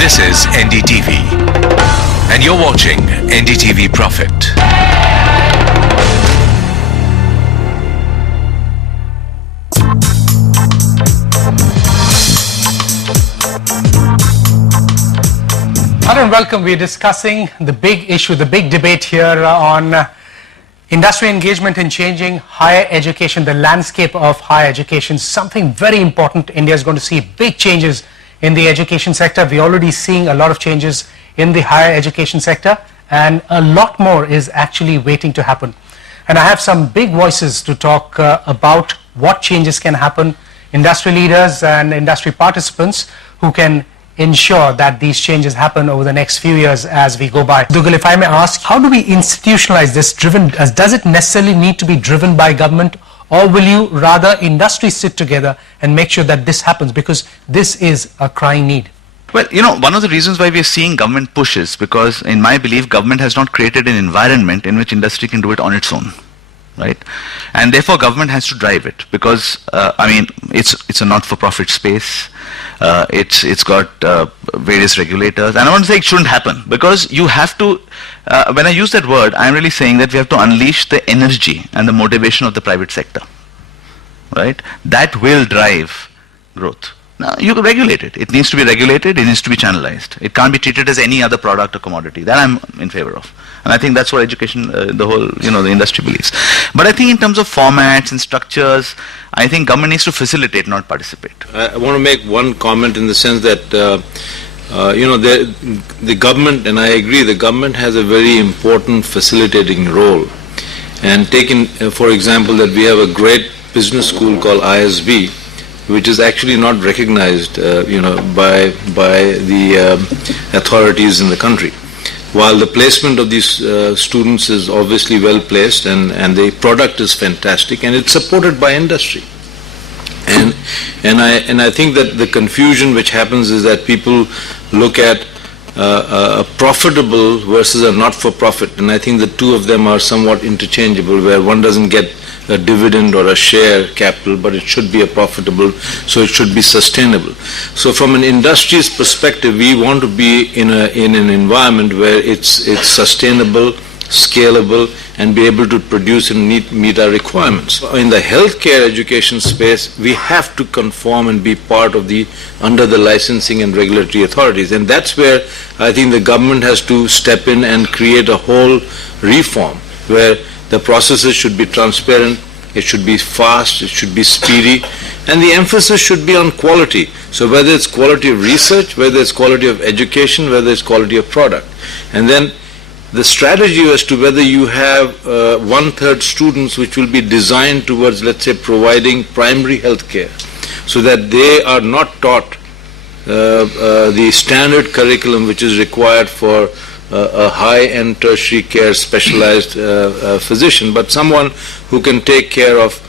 This is NDTV, and you're watching NDTV Profit. Hello and welcome. We're discussing the big issue, the big debate here on industry engagement in changing higher education, the landscape of higher education. Something very important. India is going to see big changes in the education sector. We're already seeing a lot of changes in the higher education sector, and a lot more is actually waiting to happen. And I have some big voices to talk about what changes can happen, industry leaders and industry participants who can ensure that these changes happen over the next few years as we go by. Dugal, if I may ask, how do we institutionalize this? Does it necessarily need to be driven by government, or will you rather industry sit together and make sure that this happens, because this is a crying need? Well, you know, one of the reasons why we are seeing government push is because, in my belief, government has not created an environment in which industry can do it on its own, right? And therefore, government has to drive it because, it's a not-for-profit space. It's got various regulators, and I want to say it shouldn't happen because you have to. When I use that word, I'm really saying that we have to unleash the energy and the motivation of the private sector, right? That will drive growth. Now, you can regulate it. It needs to be regulated. It needs to be channelized. It can't be treated as any other product or commodity. That I'm in favor of. And I think that's what education, the industry believes. But I think in terms of formats and structures, I think government needs to facilitate, not participate. I want to make one comment in the sense that, the government, and I agree, the government has a very important facilitating role. And taking, for example, that we have a great business school called ISB, which is actually not recognized, by the authorities in the country. While the placement of these students is obviously well placed, and the product is fantastic, and it's supported by industry. And I think that the confusion which happens is that people look at a profitable versus a not-for-profit, and I think the two of them are somewhat interchangeable, where one doesn't get a dividend or a share capital, but it should be a profitable, so it should be sustainable. So from an industry's perspective, we want to be in an environment where it's sustainable, scalable, and be able to produce and meet our requirements. In the healthcare education space, we have to conform and be part of under the licensing and regulatory authorities, and that's where I think the government has to step in and create a whole reform where the processes should be transparent, it should be fast, it should be speedy, and the emphasis should be on quality. So whether it's quality of research, whether it's quality of education, whether it's quality of product. And then the strategy as to whether you have 1/3 students which will be designed towards, let's say, providing primary health care, so that they are not taught the standard curriculum which is required for a high-end tertiary care specialized physician, but someone who can take care of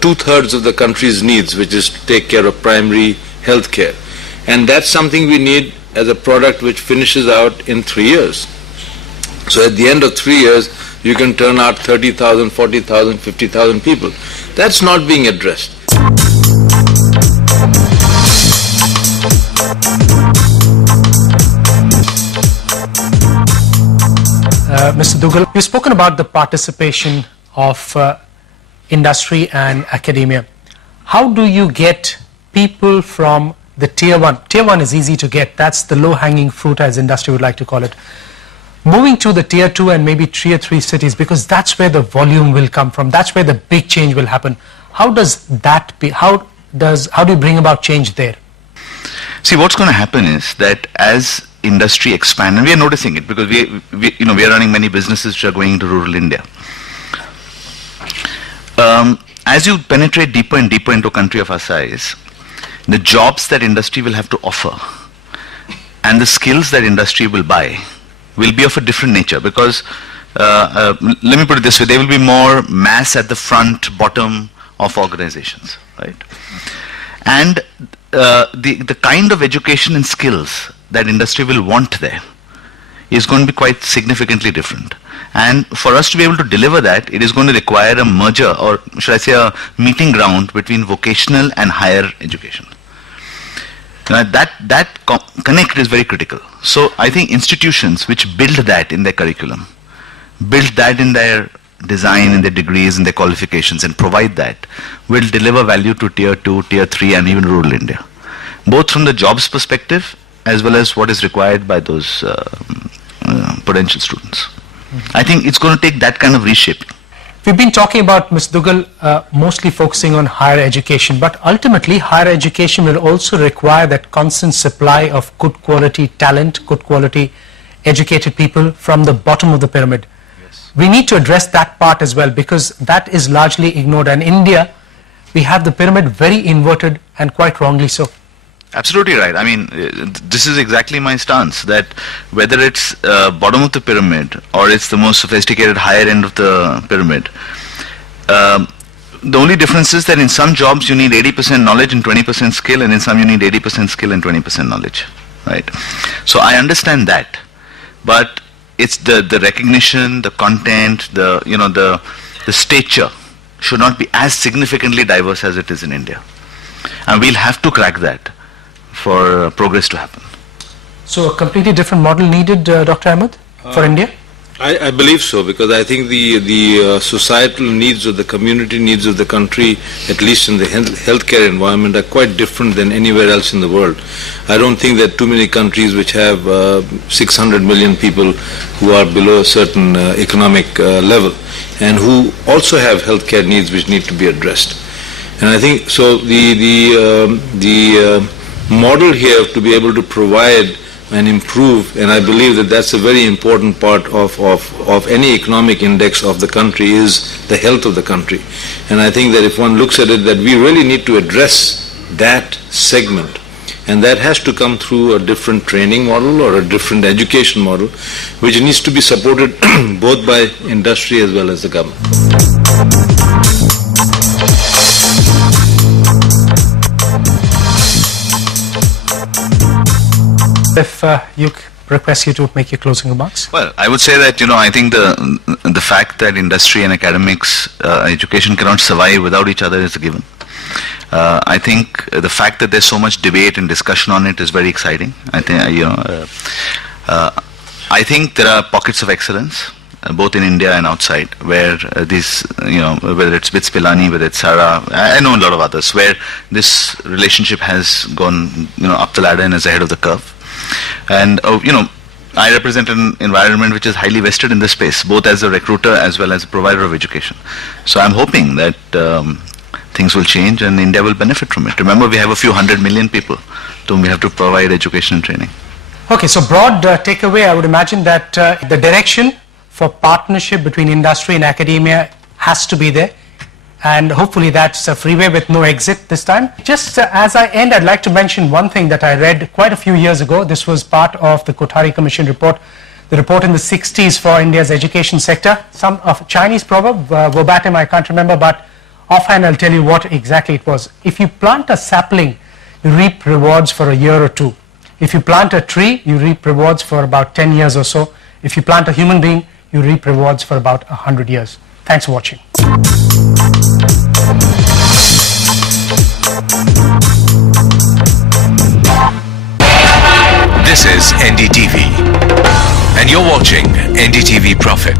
2/3 of the country's needs, which is to take care of primary health care. And that's something we need as a product which finishes out in 3 years. So at the end of 3 years, you can turn out 30,000, 40,000, 50,000 people. That's not being addressed. Mr. Dugal, you've spoken about the participation of industry and academia. How do you get people from the tier one? Tier one is easy to get. That's the low-hanging fruit, as industry would like to call it. Moving to the tier 2 and maybe tier 3 cities, because that's where the volume will come from. That's where the big change will happen. How does that be? How do you bring about change there? See, what's going to happen is that as industry expands, and we are noticing it because we are running many businesses which are going into rural India. As you penetrate deeper and deeper into a country of our size, the jobs that industry will have to offer and the skills that industry will buy will be of a different nature, because let me put it this way, there will be more mass at the front, bottom of organizations, right? And the kind of education and skills that industry will want there is going to be quite significantly different. And for us to be able to deliver that, it is going to require a merger, or should I say a meeting ground between vocational and higher education. Connect is very critical. So I think institutions which build that in their curriculum, build that in their design, in their degrees, in their qualifications, and provide that, will deliver value to tier 2, tier 3, and even rural India, both from the jobs perspective as well as what is required by those potential students. I think it's going to take that kind of reshaping. We've been talking about, Ms. Duggal, mostly focusing on higher education, but ultimately higher education will also require that constant supply of good quality talent, good quality educated people from the bottom of the pyramid. Yes. We need to address that part as well, because that is largely ignored, and in India we have the pyramid very inverted, and quite wrongly so. Absolutely right. I mean, this is exactly my stance, that whether it's bottom of the pyramid or it's the most sophisticated higher end of the pyramid, the only difference is that in some jobs you need 80% knowledge and 20% skill, and in some you need 80% skill and 20% knowledge, right? So I understand that, but it's the recognition, the content, the stature should not be as significantly diverse as it is in India, and we'll have to crack that for progress to happen. So a completely different model needed, Dr. Ahmed, for India? I believe so, because I think the societal needs or the community needs of the country, at least in the healthcare environment, are quite different than anywhere else in the world. I don't think that too many countries which have 600 million people who are below a certain economic level and who also have healthcare needs which need to be addressed. And I think so the model here to be able to provide and improve, and I believe that that's a very important part of any economic index of the country, is the health of the country. And I think that if one looks at it, that we really need to address that segment, and that has to come through a different training model or a different education model, which needs to be supported both by industry as well as the government. If you request you to make your closing remarks. Well, I would say that, I think the fact that industry and academics, education cannot survive without each other is a given. I think the fact that there's so much debate and discussion on it is very exciting. I think there are pockets of excellence, both in India and outside, where these, whether it's BITS Pilani, whether it's SARA, I know a lot of others, where this relationship has gone, up the ladder and is ahead of the curve. And, I represent an environment which is highly vested in this space, both as a recruiter as well as a provider of education. So I'm hoping that things will change and India will benefit from it. Remember, we have a few 100 million people to whom we have to provide education and training. Okay, so broad takeaway, I would imagine that the direction for partnership between industry and academia has to be there. And hopefully that's a freeway with no exit this time. Just as I end, I'd like to mention one thing that I read quite a few years ago. This was part of the Kothari Commission report, the report in the 60s for India's education sector. Some of Chinese proverb, verbatim I can't remember, but offhand I'll tell you what exactly it was. If you plant a sapling, you reap rewards for a year or two. If you plant a tree, you reap rewards for about 10 years or so. If you plant a human being, you reap rewards for about 100 years. Thanks for watching. This is NDTV, and you're watching NDTV Profit.